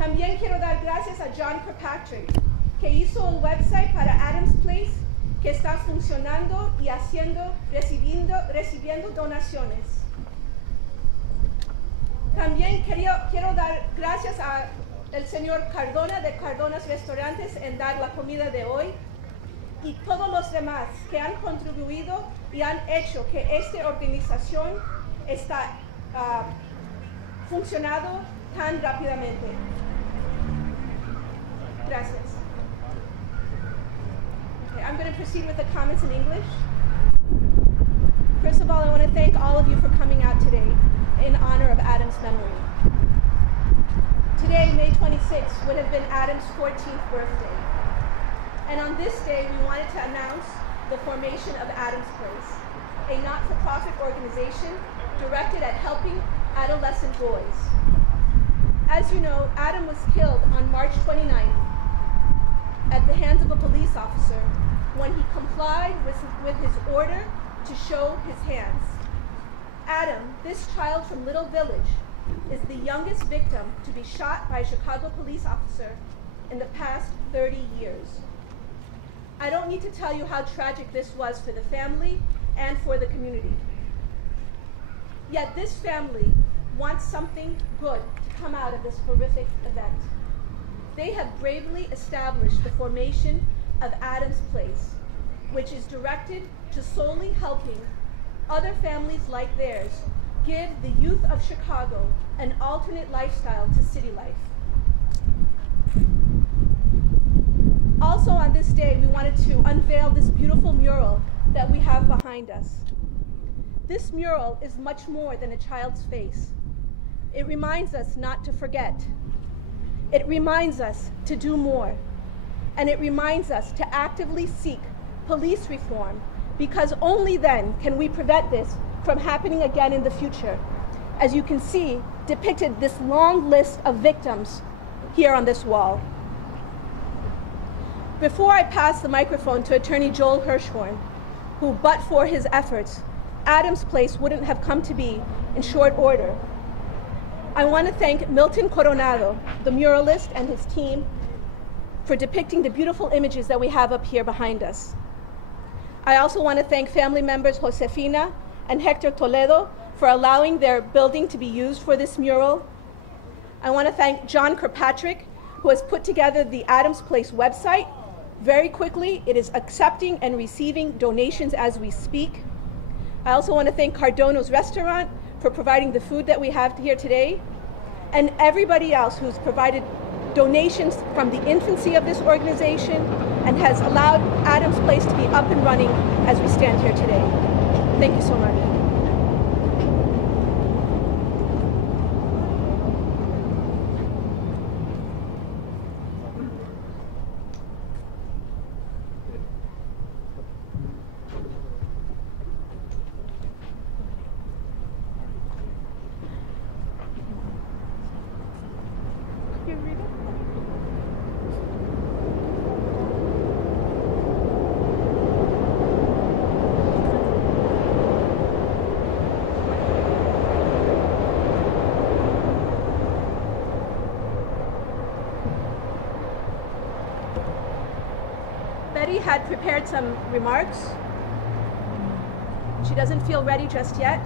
También quiero dar gracias a John Kirkpatrick, que hizo un website para Adams Place que está funcionando y recibiendo donaciones. También quiero dar gracias al señor Cardona de Cardona's Restaurantes en dar la comida de hoy y todos los demás que han contribuido y han hecho que esta organización está funcionando tan rápidamente. Gracias. Okay, I'm going to proceed with the comments in English. First of all, I want to thank all of you for coming out today in honor of Adam's memory. Today, May 26th, would have been Adam's 14th birthday. And on this day, we wanted to announce the formation of Adams Place, a not-for-profit organization directed at helping adolescent boys. As you know, Adam was killed on March 29th at the hands of a police officer when he complied with his order to show his hands. Adam, this child from Little Village, is the youngest victim to be shot by a Chicago police officer in the past 30 years. I don't need to tell you how tragic this was for the family and for the community. Yet this family wants something good to come out of this horrific event. They have bravely established the formation of Adams Place, which is directed to solely helping other families like theirs give the youth of Chicago an alternate lifestyle to city life. Also on this day, we wanted to unveil this beautiful mural that we have behind us. This mural is much more than a child's face. It reminds us not to forget. It reminds us to do more. And it reminds us to actively seek police reform, because only then can we prevent this from happening again in the future. As you can see, depicted this long list of victims here on this wall. Before I pass the microphone to Attorney Joel Hirschhorn, who, but for his efforts, Adams Place wouldn't have come to be in short order, I want to thank Milton Coronado, the muralist, and his team for depicting the beautiful images that we have up here behind us. I also want to thank family members Josefina and Hector Toledo for allowing their building to be used for this mural. I want to thank John Kirkpatrick, who has put together the Adams Place website. Very quickly, it is accepting and receiving donations as we speak. I also want to thank Cardono's Restaurant for providing the food that we have here today, and everybody else who's provided donations from the infancy of this organization and has allowed Adams Place to be up and running as we stand here today. Thank you so much. Betty had prepared some remarks. She doesn't feel ready just yet,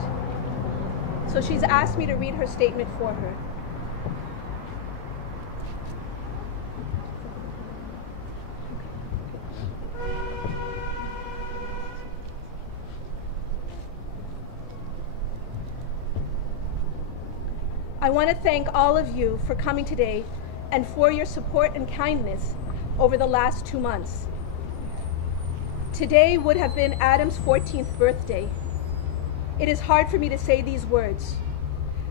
so she's asked me to read her statement for her. I want to thank all of you for coming today and for your support and kindness over the last 2 months. Today would have been Adam's 14th birthday. It is hard for me to say these words.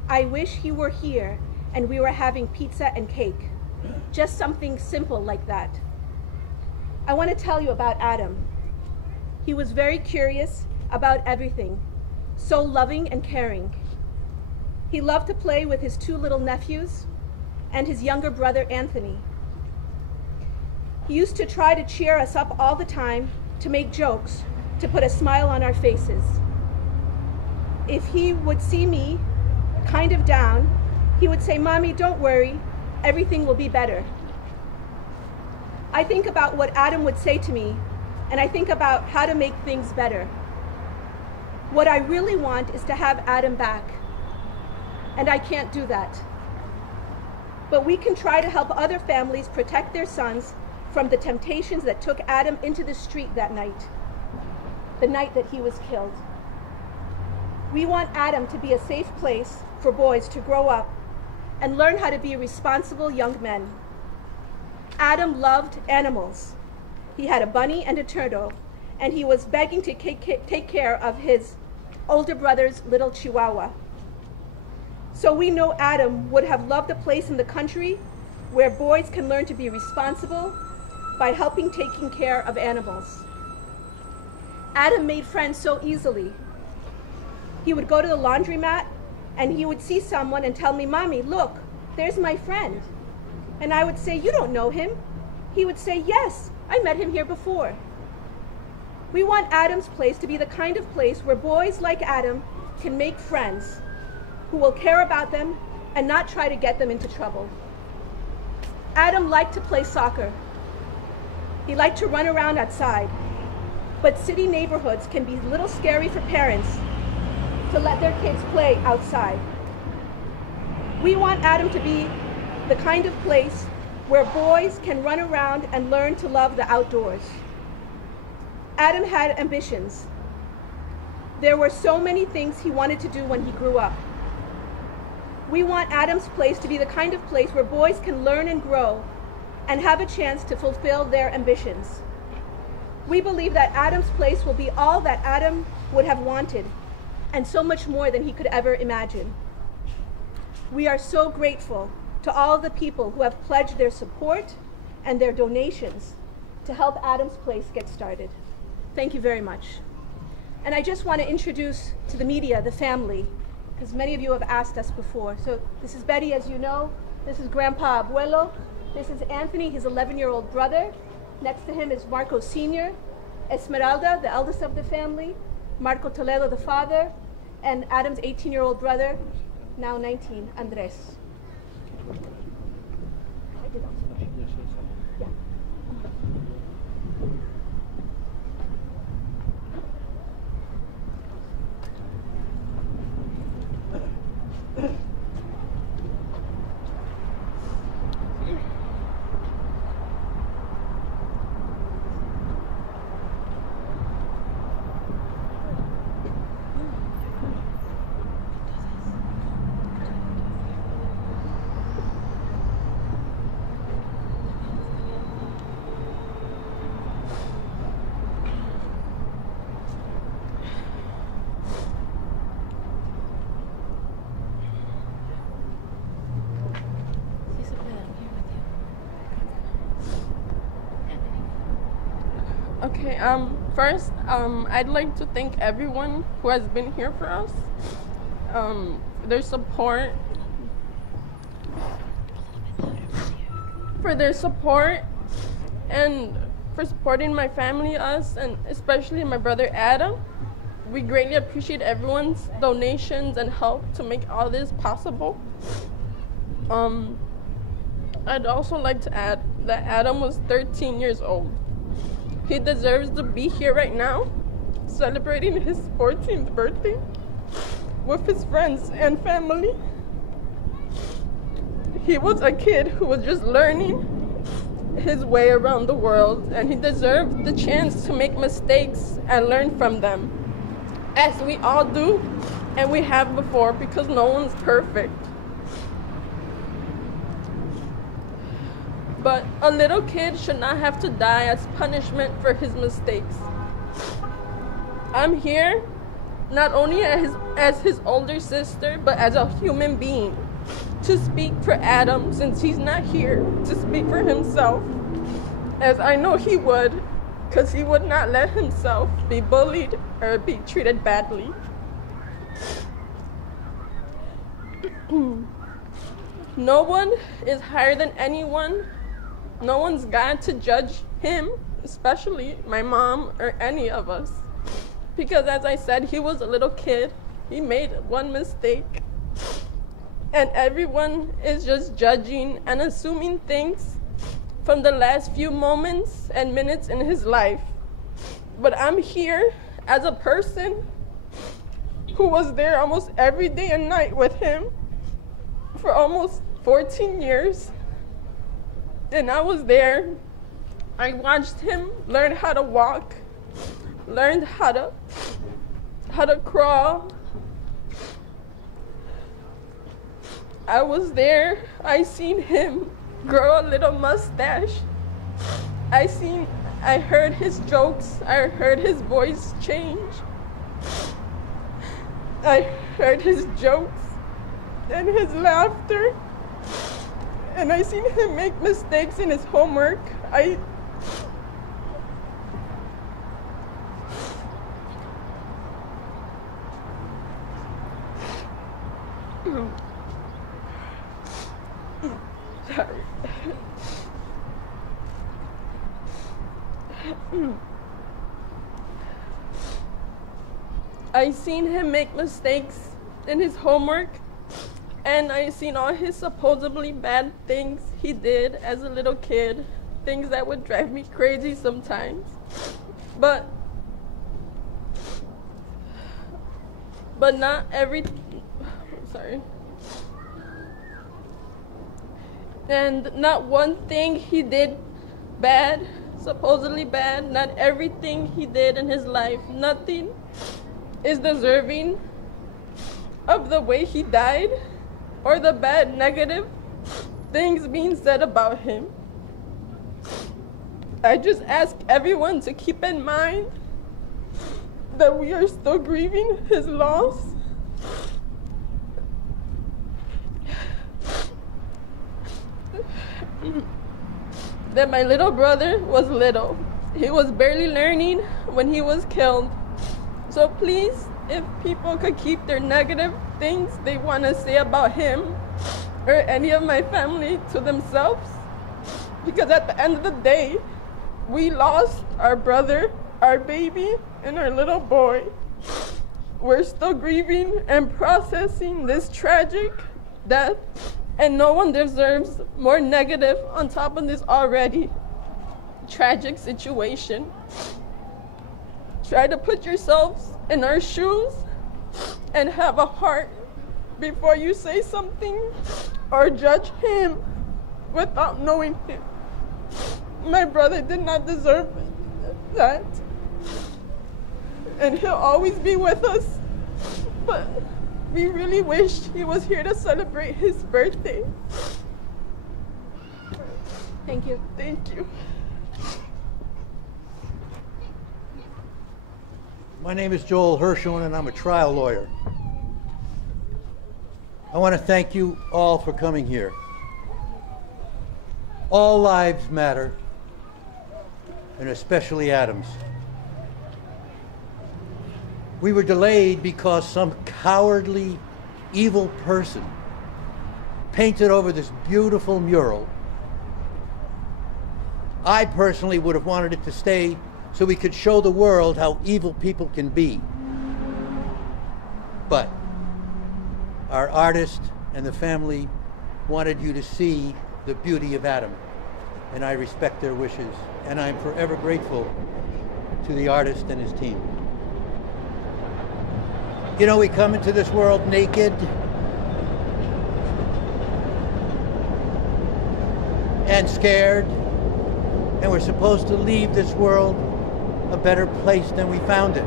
I wish he were here and we were having pizza and cake. Just something simple like that. I want to tell you about Adam. He was very curious about everything, so loving and caring. He loved to play with his 2 little nephews and his younger brother, Anthony. He used to try to cheer us up all the time, to make jokes, to put a smile on our faces. If he would see me kind of down, he would say, "Mommy, don't worry. everything will be better. I think about what Adam would say to me, and I think about how to make things better. What I really want is to have Adam back, and I can't do that. But we can try to help other families protect their sons from the temptations that took Adam into the street that night, the night that he was killed. We want Adam to be a safe place for boys to grow up and learn how to be responsible young men. Adam loved animals. He had a bunny and a turtle, and he was begging to take care of his older brother's little chihuahua. So we know Adam would have loved a place in the country where boys can learn to be responsible by helping taking care of animals. Adam made friends so easily. He would go to the laundromat and he would see someone and tell me, "Mommy, look, there's my friend." And I would say, "You don't know him." He would say, "Yes, I met him here before." We want Adam's place to be the kind of place where boys like Adam can make friends who will care about them and not try to get them into trouble. Adam liked to play soccer. He liked to run around outside. But city neighborhoods can be a little scary for parents to let their kids play outside. We want Adam to be the kind of place where boys can run around and learn to love the outdoors. Adam had ambitions. There were so many things he wanted to do when he grew up. We want Adam's place to be the kind of place where boys can learn and grow and have a chance to fulfill their ambitions. We believe that Adam's place will be all that Adam would have wanted and so much more than he could ever imagine. We are so grateful to all the people who have pledged their support and their donations to help Adam's place get started. Thank you very much. And I just want to introduce to the media the family, because many of you have asked us before. So this is Betty, as you know. This is Grandpa Abuelo. This is Anthony, his 11-year-old brother. Next to him is Marco Sr., Esmeralda, the eldest of the family, Marco Toledo, the father, and Adam's 18-year-old brother, now 19, Andres. I did also. Yeah. Okay, first, I'd like to thank everyone who has been here for us, their support, and for supporting my family, us, and especially my brother Adam. We greatly appreciate everyone's donations and help to make all this possible. I'd also like to add that Adam was 13 years old. He deserves to be here right now, celebrating his 14th birthday with his friends and family. He was a kid who was just learning his way around the world, and he deserved the chance to make mistakes and learn from them, as we all do, and we have before, because no one's perfect. But a little kid should not have to die as punishment for his mistakes. I'm here not only as his older sister, but as a human being, to speak for Adam, since he's not here to speak for himself, as I know he would, because he would not let himself be bullied or be treated badly. No one is higher than anyone. No one's God to judge him, especially my mom or any of us. Because as I said, he was a little kid. He made one mistake. and everyone is just judging and assuming things from the last few moments and minutes in his life. But I'm here as a person who was there almost every day and night with him for almost 14 years. And I was there. I watched him learn how to walk, learned how to crawl. I was there. I seen him grow a little mustache. I heard his jokes. I heard his voice change. I heard his jokes and his laughter. And I seen him make mistakes in his homework. Sorry. I seen him make mistakes in his homework, and I seen all his supposedly bad things he did as a little kid, things that would drive me crazy sometimes. But not every, sorry. And not one thing he did bad, supposedly bad, not everything he did in his life, nothing is deserving of the way he died or the bad negative things being said about him. I just ask everyone to keep in mind that we are still grieving his loss. That my little brother was little. He was barely learning when he was killed. So please, if people could keep their negative things they want to say about him or any of my family to themselves, because at the end of the day, we lost our brother, our baby, and our little boy. We're still grieving and processing this tragic death, and no one deserves more negative on top of this already tragic situation. Try to put yourselves in our shoes and have a heart before you say something or judge him without knowing him. My brother did not deserve that, and he'll always be with us, but we really wish he was here to celebrate his birthday. Thank you. Thank you. My name is Joel Hirschhorn, and I'm a trial lawyer. I want to thank you all for coming here. All lives matter, and especially Adam's. We were delayed because some cowardly, evil person painted over this beautiful mural. I personally would have wanted it to stay so we could show the world how evil people can be. But our artist and the family wanted you to see the beauty of Adam, and I respect their wishes, and I'm forever grateful to the artist and his team. You know, we come into this world naked and scared, and we're supposed to leave this world a better place than we found it.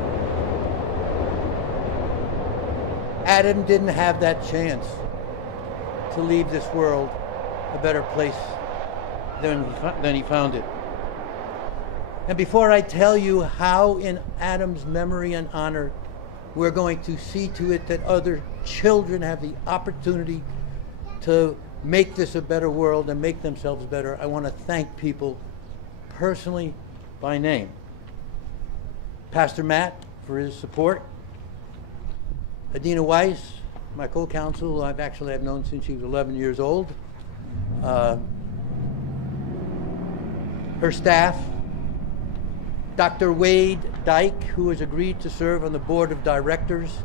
Adam didn't have that chance to leave this world a better place than he found it. And before I tell you how in Adam's memory and honor we're going to see to it that other children have the opportunity to make this a better world and make themselves better, I want to thank people personally by name. Pastor Matt for his support. Adina Weiss, my co-counsel, I've known since she was 11 years old. Her staff, Dr. Wade Dyke, who has agreed to serve on the board of directors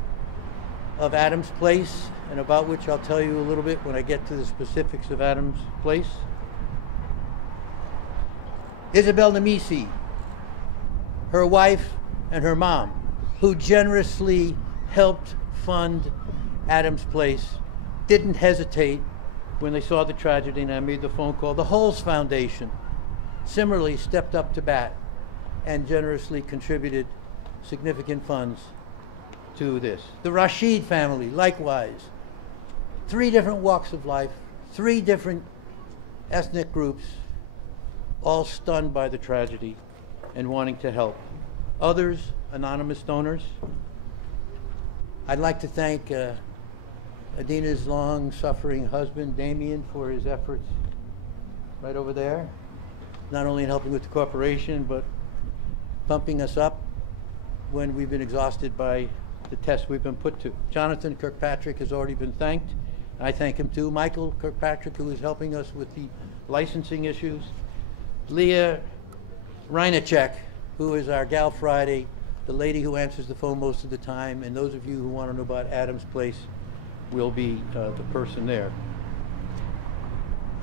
of Adams Place, and about which I'll tell you a little bit when I get to the specifics of Adams Place. Isabel Nemesi, her wife and her mom, who generously helped fund Adams Place, didn't hesitate when they saw the tragedy and I made the phone call. The Holes Foundation similarly stepped up to bat and generously contributed significant funds to this. The Rashid family, likewise. 3 different walks of life, 3 different ethnic groups, all stunned by the tragedy and wanting to help. Others, anonymous donors. I'd like to thank Adina's long-suffering husband, Damien, for his efforts right over there, not only in helping with the corporation, but pumping us up when we've been exhausted by the tests we've been put to. Jonathan Kirkpatrick has already been thanked. I thank him too. Michael Kirkpatrick, who is helping us with the licensing issues. Leah Reinacek, who is our Gal Friday, the lady who answers the phone most of the time, and those of you who want to know about Adams Place will be the person there.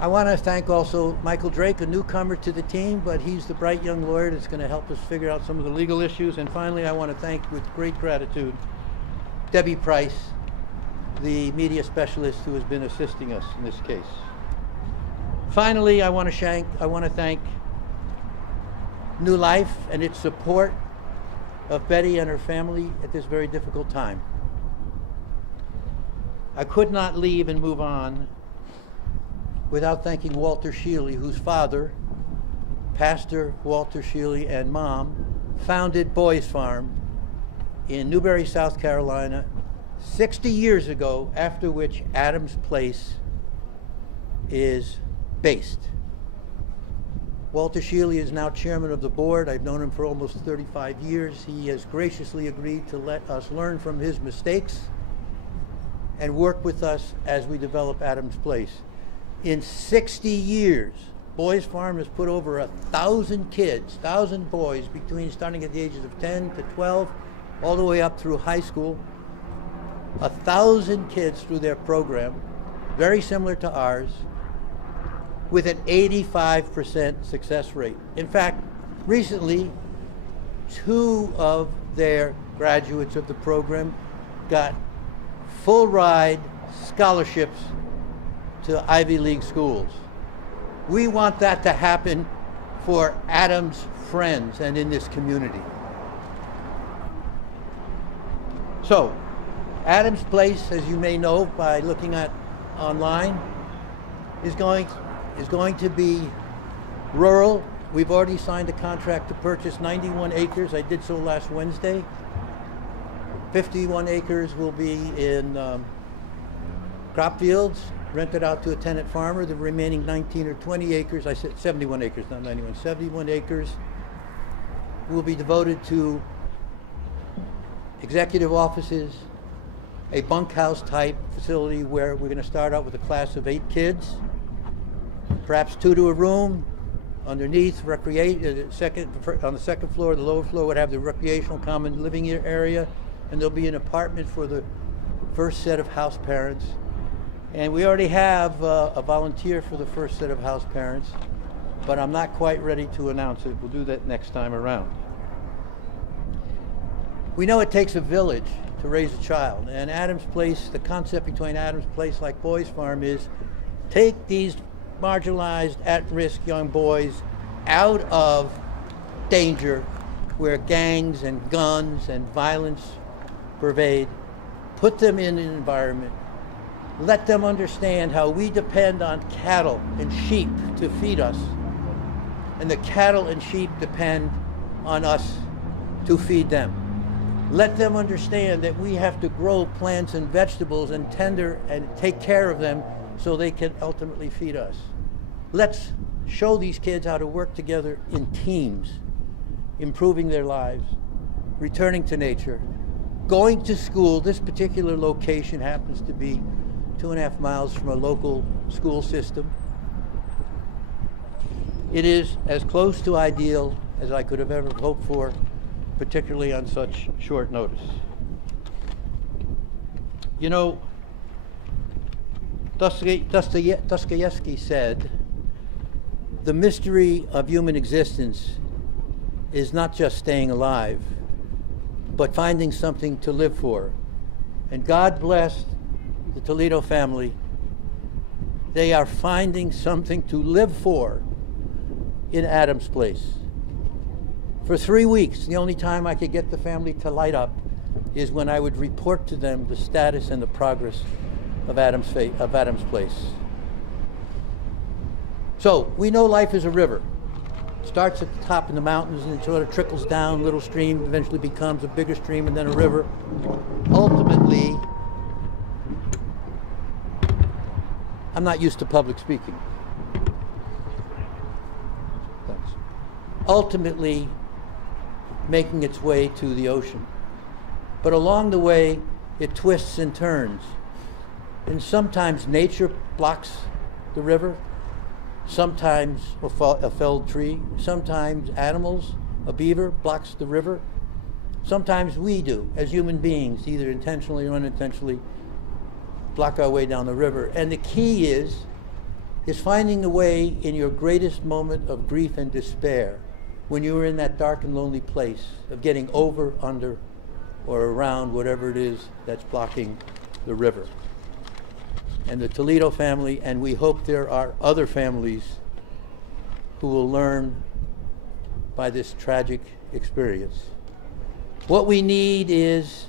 I want to thank also Michael Drake, a newcomer to the team, but he's the bright young lawyer that's going to help us figure out some of the legal issues. And finally, I want to thank with great gratitude Debbie Price, the media specialist who has been assisting us in this case. Finally, I want to thank New Life and its support of Betty and her family at this very difficult time. I could not leave and move on without thanking Walter Sheely, whose father, Pastor Walter Sheely, and mom founded Boys Farm in Newberry, South Carolina, 60 years ago, after which Adams Place is based. Walter Sheely is now chairman of the board. I've known him for almost 35 years. He has graciously agreed to let us learn from his mistakes and work with us as we develop Adams Place. In 60 years, Boys Farm has put over 1,000 kids, 1,000 boys, starting at the ages of 10 to 12, all the way up through high school. 1,000 kids through their program, very similar to ours, with an 85% success rate. In fact, recently, 2 of their graduates of the program got full ride scholarships to Ivy League schools. We want that to happen for Adams' friends and in this community. So, Adams Place, as you may know by looking at online, is going to be rural. We've already signed a contract to purchase 91 acres. I did so last Wednesday. 51 acres will be in crop fields, rented out to a tenant farmer. The remaining 19 or 20 acres, I said 71 acres, not 91, 71 acres will be devoted to executive offices, a bunkhouse type facility where we're going to start out with a class of 8 kids, perhaps 2 to a room. Underneath, on the second floor, the lower floor would have the recreational common living area, and there'll be an apartment for the first set of house parents. And we already have a volunteer for the first set of house parents, but I'm not quite ready to announce it. We'll do that next time around. We know it takes a village to raise a child, and Adams Place, the concept between Adams Place like Boys Farm is take these marginalized, at-risk young boys out of danger where gangs and guns and violence pervade, put them in an environment, let them understand how we depend on cattle and sheep to feed us, and the cattle and sheep depend on us to feed them. Let them understand that we have to grow plants and vegetables and tender and take care of them so they can ultimately feed us. Let's show these kids how to work together in teams, improving their lives, returning to nature, going to school. This particular location happens to be 2.5 miles from a local school system. It is as close to ideal as I could have ever hoped for, particularly on such short notice. You know, Dostoevsky said, the mystery of human existence is not just staying alive, but finding something to live for. And God bless the Toledo family. They are finding something to live for in Adam's Place. For 3 weeks, the only time I could get the family to light up is when I would report to them the status and the progress of Adam's Place. So, we know life is a river. It starts at the top in the mountains and it sort of trickles down, little stream, eventually becomes a bigger stream and then a river. Ultimately, I'm not used to public speaking. Thanks. Ultimately, making its way to the ocean. But along the way, it twists and turns. And sometimes nature blocks the river, sometimes a felled tree, sometimes animals, a beaver blocks the river, sometimes we do, as human beings, either intentionally or unintentionally, block our way down the river. And the key is finding a way in your greatest moment of grief and despair, when you are in that dark and lonely place, of getting over, under, or around whatever it is that's blocking the river. And the Toledo family, and we hope there are other families who will learn by this tragic experience. What we need is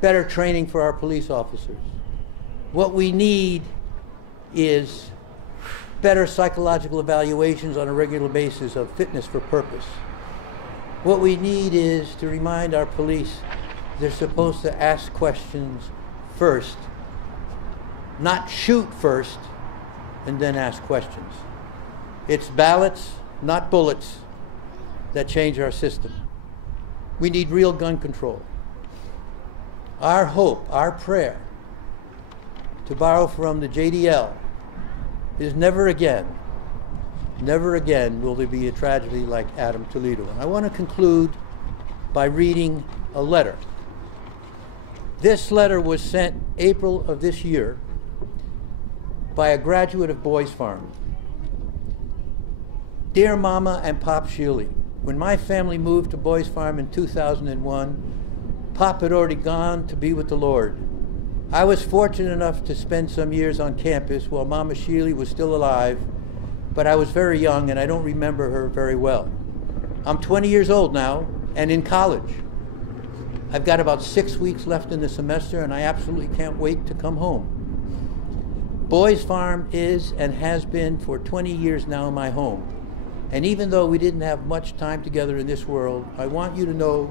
better training for our police officers. What we need is better psychological evaluations on a regular basis of fitness for purpose. What we need is to remind our police they're supposed to ask questions first, not shoot first and then ask questions. It's ballots, not bullets, that change our system. We need real gun control. Our hope, our prayer, to borrow from the JDL, is never again will there be a tragedy like Adam Toledo. And I want to conclude by reading a letter. This letter was sent April of this year by a graduate of Boys Farm. Dear Mama and Pop Shealy, when my family moved to Boys Farm in 2001, Pop had already gone to be with the Lord. I was fortunate enough to spend some years on campus while Mama Shealy was still alive, but I was very young and I don't remember her very well. I'm 20 years old now and in college. I've got about 6 weeks left in the semester and I absolutely can't wait to come home. Boys Farm is and has been for 20 years now my home. And even though we didn't have much time together in this world, I want you to know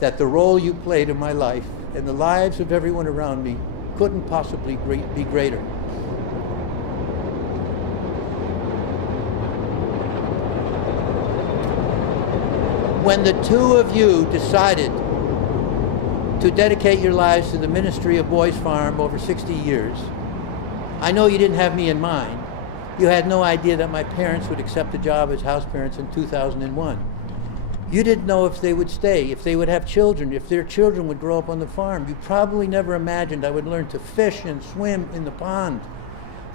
that the role you played in my life and the lives of everyone around me couldn't possibly be greater. When the two of you decided to dedicate your lives to the ministry of Boys Farm over 60 years, I know you didn't have me in mind. You had no idea that my parents would accept a job as house parents in 2001. You didn't know if they would stay, if they would have children, if their children would grow up on the farm. You probably never imagined I would learn to fish and swim in the pond,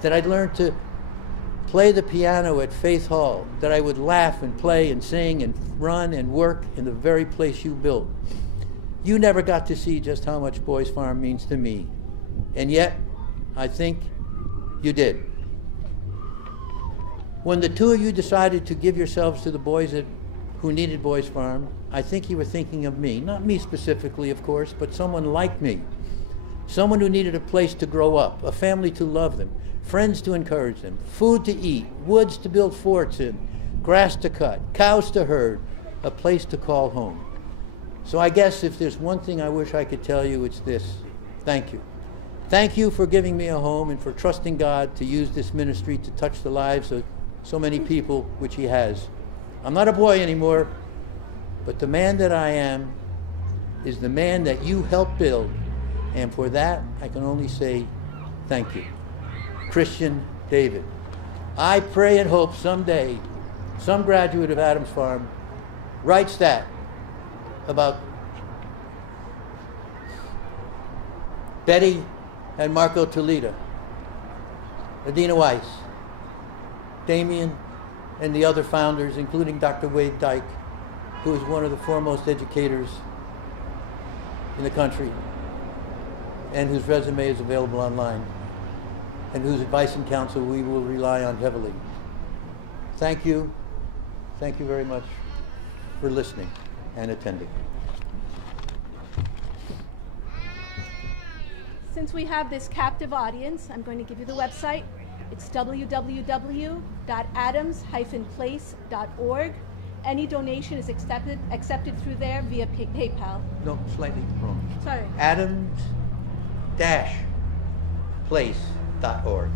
that I'd learn to play the piano at Faith Hall, that I would laugh and play and sing and run and work in the very place you built. You never got to see just how much Boys Farm means to me. And yet, I think you did. When the two of you decided to give yourselves to the boys who needed Boys Farm, I think you were thinking of me. Not me specifically, of course, but someone like me. Someone who needed a place to grow up, a family to love them, friends to encourage them, food to eat, woods to build forts in, grass to cut, cows to herd, a place to call home. So I guess if there's one thing I wish I could tell you, it's this. Thank you. Thank you for giving me a home and for trusting God to use this ministry to touch the lives of so many people, which He has. I'm not a boy anymore, but the man that I am is the man that you helped build, and for that I can only say thank you. Christian David. I pray and hope someday some graduate of Adams Farm writes that about Betty and Marco Toledo, Adina Weiss, Damien, and the other founders, including Dr. Wade Dyke, who is one of the foremost educators in the country and whose resume is available online, and whose advice and counsel we will rely on heavily. Thank you. Thank you very much for listening and attending. Since we have this captive audience, I'm going to give you the website. It's www.adams-place.org. Any donation is accepted through there via PayPal. No, slightly wrong. Sorry. Adams-place.org.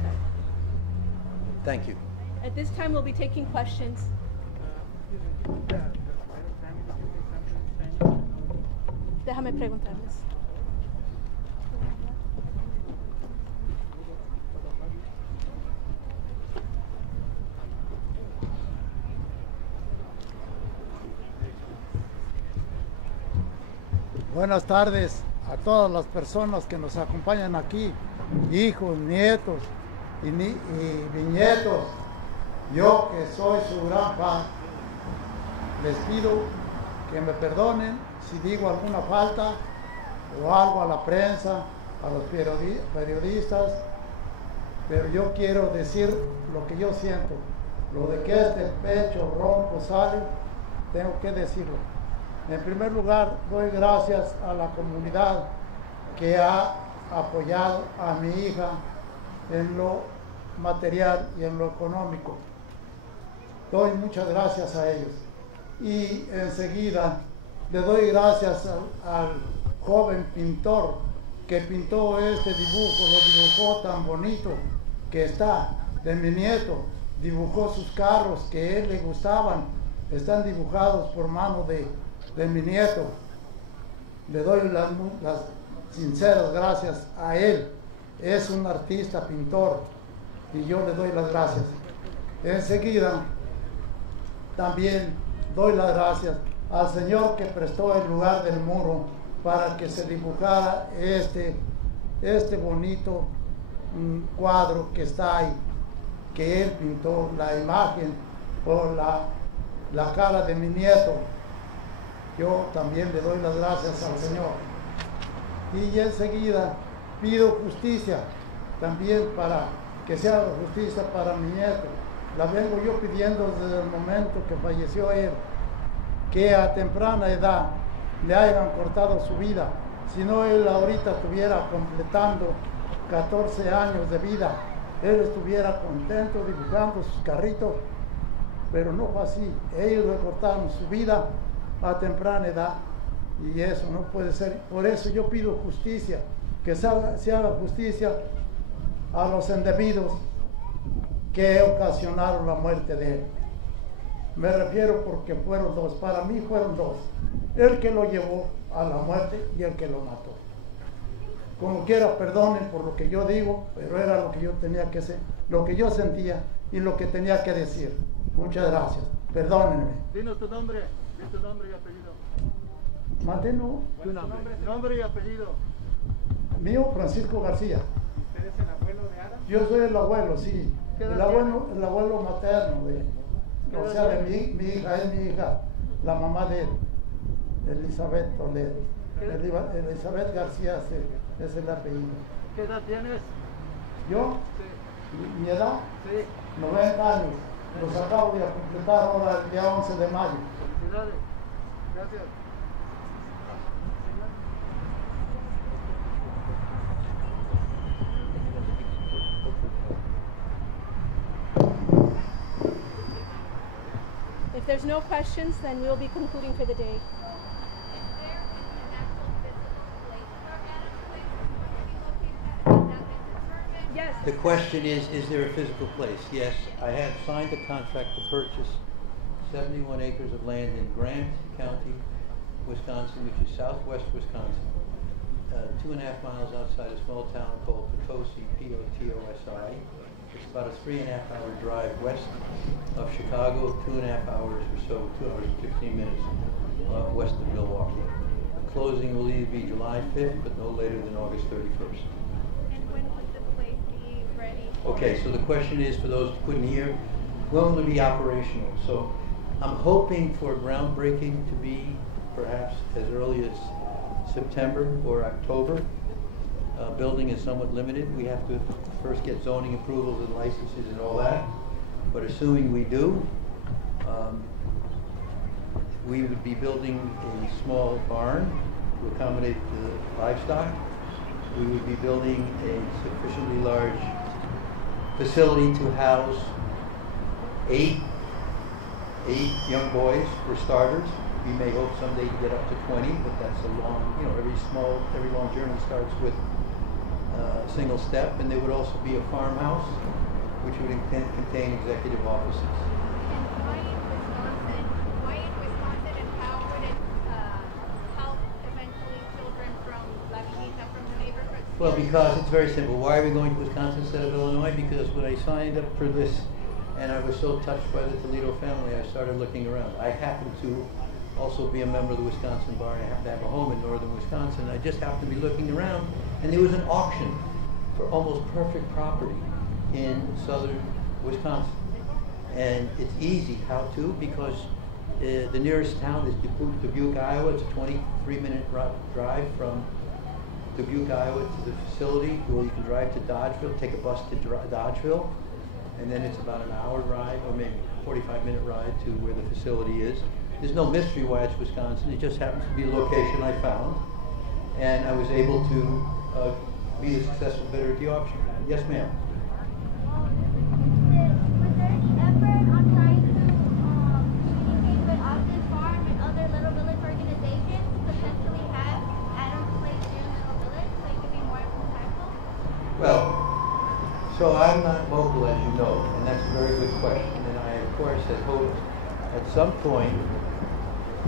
Thank you. At this time, we'll be taking questions. Déjame preguntarles. Buenas tardes a todas las personas que nos acompañan aquí, hijos, nietos y bisnietos. Yo que soy su gran fan, les pido que me perdonen si digo alguna falta o algo a la prensa, a los periodistas, pero yo quiero decir lo que yo siento. Lo de que este pecho ronco sale, tengo que decirlo. En primer lugar, doy gracias a la comunidad que ha apoyado a mi hija en lo material y en lo económico. Doy muchas gracias a ellos. Y enseguida le doy gracias al joven pintor que pintó este dibujo, lo dibujó tan bonito que está de mi nieto. Dibujó sus carros que a él le gustaban, están dibujados por mano de mi nieto. Le doy las sinceras gracias a él. Es un artista, pintor, y yo le doy las gracias. Enseguida también doy las gracias al Señor que prestó el lugar del muro para que se dibujara este bonito cuadro que está ahí, que él pintó, la imagen o la cara de mi nieto. Yo también le doy las gracias al Señor. Y enseguida pido justicia también para que se haga justicia para mi nieto. La vengo yo pidiendo desde el momento que falleció él, que a temprana edad le hayan cortado su vida. Si no, él ahorita estuviera completando 14 años de vida, él estuviera contento dibujando sus carritos, pero no fue así. Ellos le cortaron su vida a temprana edad y eso no puede ser. Por eso yo pido justicia, que se haga justicia a los indebidos que ocasionaron la muerte de él. Me refiero porque fueron dos, para mí fueron dos, el que lo llevó a la muerte y el que lo mató. Como quiera, perdonen por lo que yo digo, pero era lo que yo tenía que hacer, lo que yo sentía y lo que tenía que decir. Muchas gracias, perdónenme. Dinos tu nombre y apellido. Máteno. Nombre y apellido. Mío, Francisco García. ¿Usted es el abuelo de Adam? Yo soy el abuelo, sí. ¿Qué edad El abuelo materno de mi hija, es mi hija, la mamá de él, Elizabeth Toledo. Elizabeth García es el apellido. ¿Qué edad tienes? ¿Yo? Sí. ¿Mi edad? Sí. 90 años. Los acabo de completar ahora el día 11 de mayo. Felicidades. Gracias. If there's no questions, then we'll be concluding for the day. Yes. The question is there a physical place? Yes, I have signed a contract to purchase 71 acres of land in Grant County, Wisconsin, which is southwest Wisconsin, 2.5 miles outside a small town called Potosi, P-O-T-O-S-I. It's about a 3.5-hour drive west of Chicago, 2.5 hours or so, 2 hours and 15 minutes west of Milwaukee. The closing will either be July 5th, but no later than August 31st. And when would the place be ready? Okay, so the question is, for those who couldn't hear, when will it be operational? So I'm hoping for groundbreaking to be perhaps as early as September or October. Building is somewhat limited. We have to first get zoning approvals and licenses and all that. But assuming we do, we would be building a small barn to accommodate the livestock. We would be building a sufficiently large facility to house eight young boys for starters. We may hope someday to get up to 20, but that's a long, every long journey starts with a single step. And there would also be a farmhouse, which would contain executive offices. And why in Wisconsin, and how would it help eventually children from La Vinita, from the neighborhood? Well, because it's very simple. Why are we going to Wisconsin instead of Illinois? Because when I signed up for this, and I was so touched by the Toledo family, I started looking around. I happen to also be a member of the Wisconsin Bar. I happen to have a home in northern Wisconsin. I just happened to be looking around, and there was an auction for almost perfect property in southern Wisconsin. And it's easy how to, because the nearest town is Dubuque, Iowa. It's a 23-minute drive from Dubuque, Iowa to the facility, or you can drive to Dodgeville, take a bus to Dodgeville, and then it's about an hour ride, or maybe 45-minute ride to where the facility is. There's no mystery why it's Wisconsin. It just happens to be a location I found, and I was able to be the successful bidder at the auction. Yes, ma'am. Was there any effort on trying to communicate with Ogden Farm and other Little Village organizations to potentially have Adam's Place here in Little Village so it could be more impactful? Well, so I'm not mobile, as you know, and that's a very good question. And I, of course, had hoped at some point.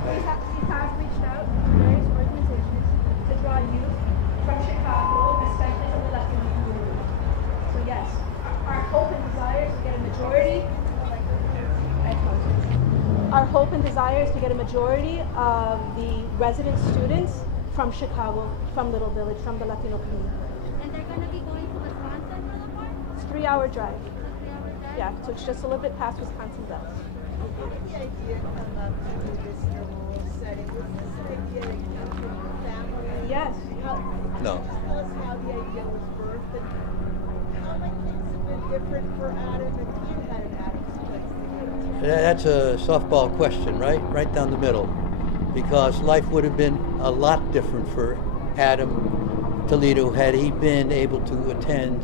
We have reached out to various organizations to draw youth from Chicago, especially from the Latino community. So yes, our hope and desire is to get a majority. Our hope and desire is to get a majority of the resident students from Chicago, from Little Village, from the Latino community. And they're going to be going to Wisconsin for the park? It's a 3-hour drive. A 3-hour drive? Yeah, so it's just a little bit past Wisconsin Dells. How did the idea come up to do this in a rural setting? Was this an idea that came from your family? Yes. No. Tell us how the idea was birthed and how might things have been different for Adam if you had an Adam's Place to go to? That's a softball question, right? Right down the middle. Because life would have been a lot different for Adam Toledo had he been able to attend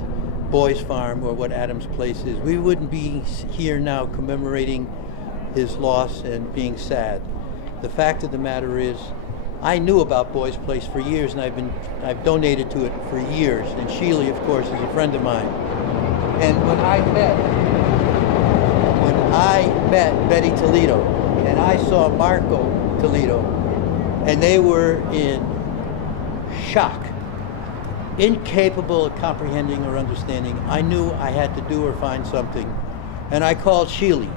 Boys Farm, or what Adam's Place is. We wouldn't be here now commemorating his loss and being sad. The fact of the matter is, I knew about Boys Place for years, and I've donated to it for years. And Sheely, of course, is a friend of mine. And when I met Betty Toledo, and I saw Marco Toledo, and they were in shock, incapable of comprehending or understanding, I knew I had to do or find something. And I called Sheely,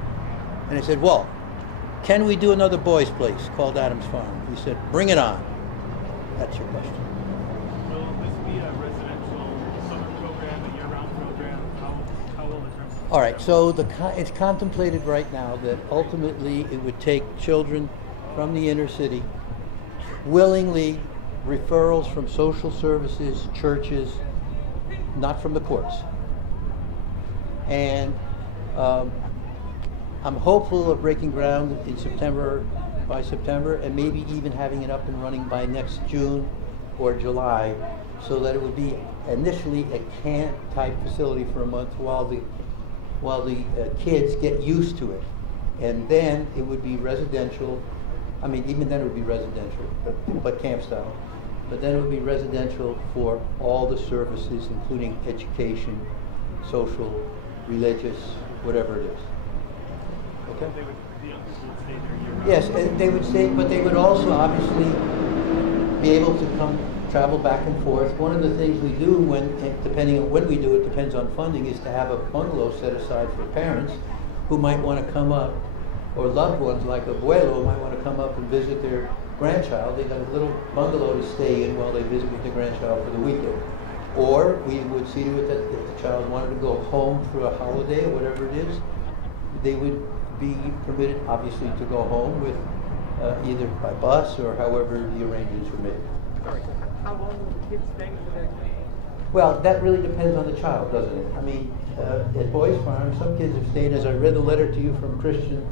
and I said, well, can we do another Boys Place called Adams Farm? He said, bring it on. That's your question. Will this be a residential summer program, a year-round program? How will it turn? All right, so it's contemplated right now that ultimately it would take children from the inner city, willingly, referrals from social services, churches, not from the courts. And I'm hopeful of breaking ground in by September, and maybe even having it up and running by next June or July, so that it would be initially a camp type facility for a month while the kids get used to it. And then it would be residential. I mean, even then it would be residential, but camp style. But then it would be residential for all the services, including education, social, religious, whatever it is. Okay? The young people would stay there year-round? Yes, and they would stay, but they would also obviously be able to travel back and forth. One of the things we do, depending on when we do it, depends on funding, is to have a bungalow set aside for parents who might want to come up, or loved ones like Abuelo might want to come up and visit their grandchild, they got a little bungalow to stay in while they visit with the grandchild for the weekend. Or we would see to it that if the child wanted to go home for a holiday or whatever it is, they would be permitted, obviously, to go home with either by bus or however the arrangements were made. Sorry, how long will the kids stay for that? Well, that really depends on the child, doesn't it? I mean, at Boys Farm, some kids have stayed, as I read the letter to you from Christian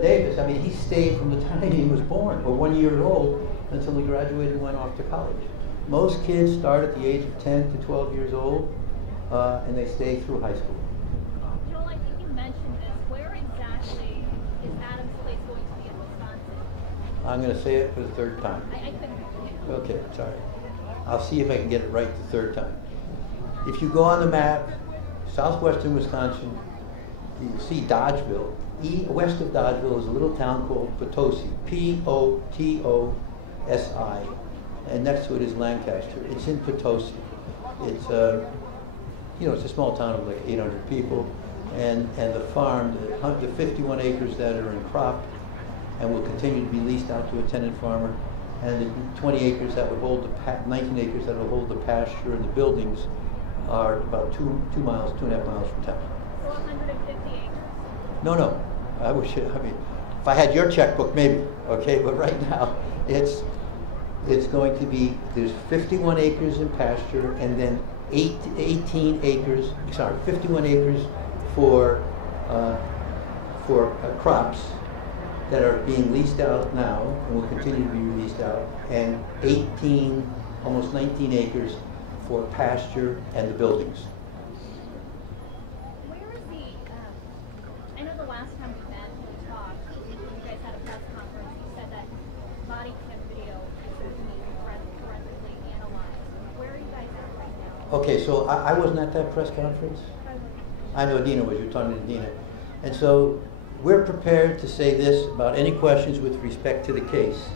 Davis, I mean, he stayed from the time he was born, or 1 year old, until he graduated and went off to college. Most kids start at the age of 10 to 12 years old, and they stay through high school. Joel, I think you mentioned this. Where exactly is Adam's Place going to be in Wisconsin? I'm going to say it for the third time. I couldn't. Okay, sorry. I'll see if I can get it right the third time. If you go on the map, southwestern Wisconsin, you'll see Dodgeville. West of Dodgeville is a little town called Potosi, Potosi, and next to it is Lancaster. It's in Potosi. It's it's a small town of like 800 people, and the farm, the 51 acres that are in crop, and will continue to be leased out to a tenant farmer, and the 20 acres that would hold the 19 acres that will hold the pasture and the buildings are about 2.5 miles from town. So 150 acres? No. I wish. I mean, if I had your checkbook, maybe. Okay, but right now, it's going to be, there's 51 acres in pasture, and then 18 acres. Sorry, 51 acres for crops that are being leased out now and will continue to be leased out, and 18, almost 19 acres for pasture and the buildings. Where is I know the last time we met, we talked, you guys had a press conference, you said that body cam video is being forensically analyzed. Where are you guys at right now? Okay, so I wasn't at that press conference. I know Dina was, you're talking to Dina. And so we're prepared to say this about any questions with respect to the case.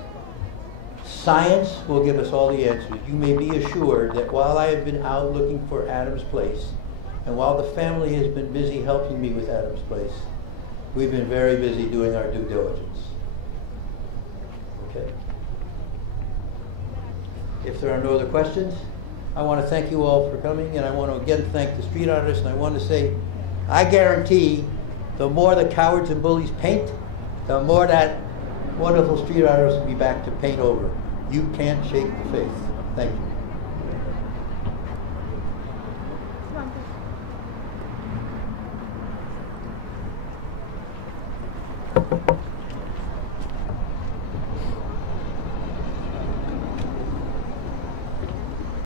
Science will give us all the answers. You may be assured that while I have been out looking for Adam's Place, and while the family has been busy helping me with Adam's Place, we've been very busy doing our due diligence. Okay? If there are no other questions, I want to thank you all for coming, and I want to again thank the street artists, and I want to say, I guarantee the more the cowards and bullies paint, the more that wonderful street artists will be back to paint over. You can't shake the faith. Thank you.